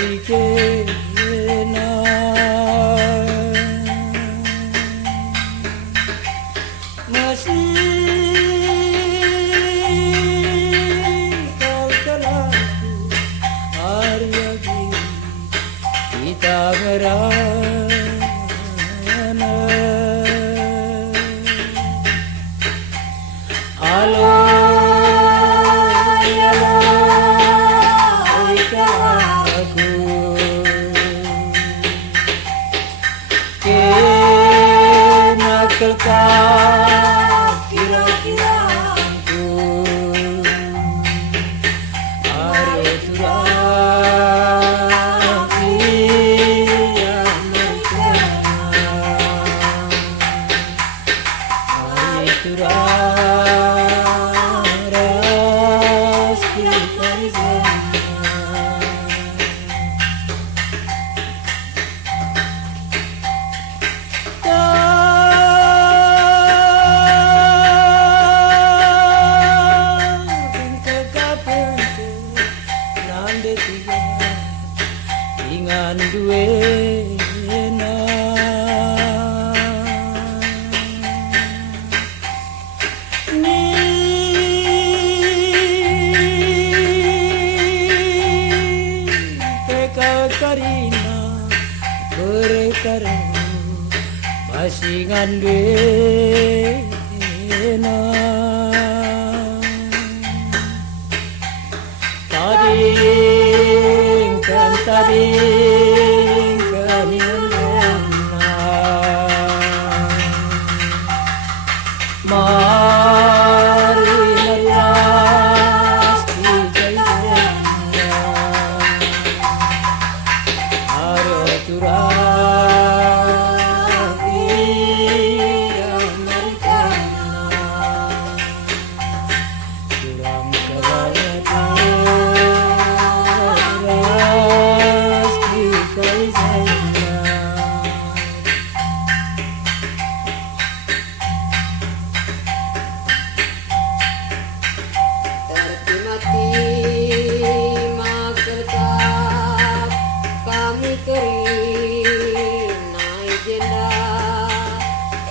marikena masih kalkalaku aryagi kita merana alo kira-kiraku are turaki are turaras ingan duena ni teka karina berkaru pasingan duena tading kanina mari marias tikainya are turaki amerikana kurang kabarnya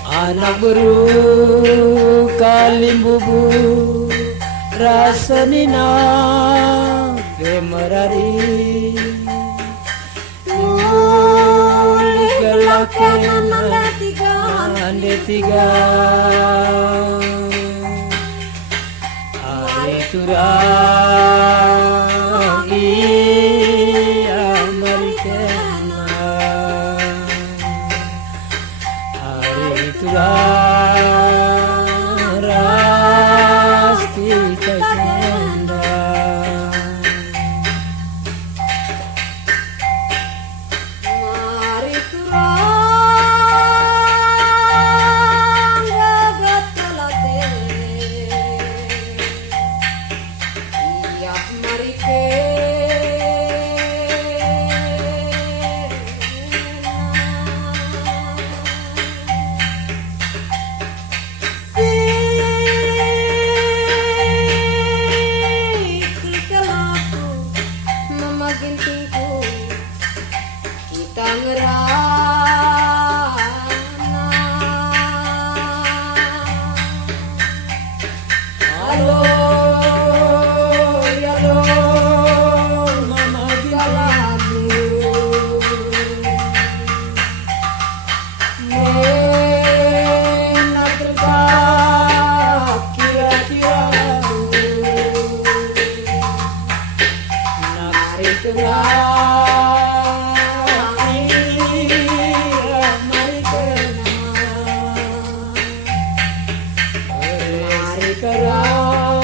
anak baru kalimbubu rasanina kemerari galakan ande tiga are turagi amerikana tularas kita janda mari turang gagat kalate iya mari ke kita ngerana halo halo mama galaku nena tergak kira-kiraku nari tengah Kara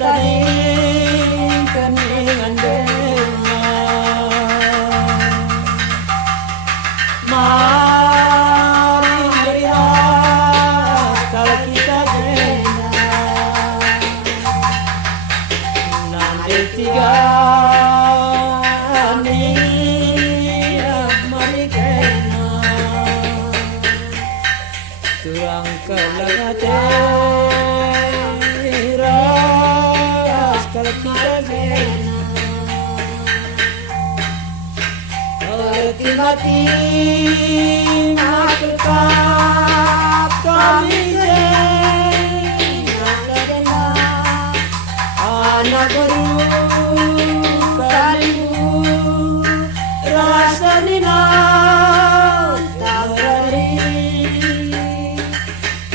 tading keningan dema. Mari meriah kalau kita kena. Nanti tiga mari kena. Turang kalangate ras kalau kita kena. Mati makelkap kami kena. Anak baru kalimu rasa nina tawari.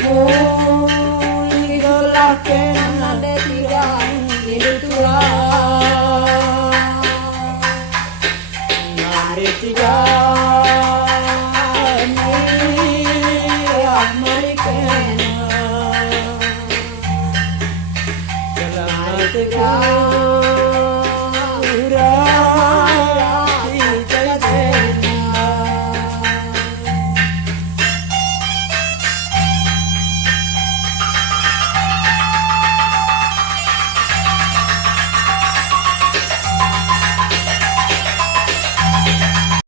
Muli golaken ade tiga hidup nare tiga mari kena. Dalam hatiku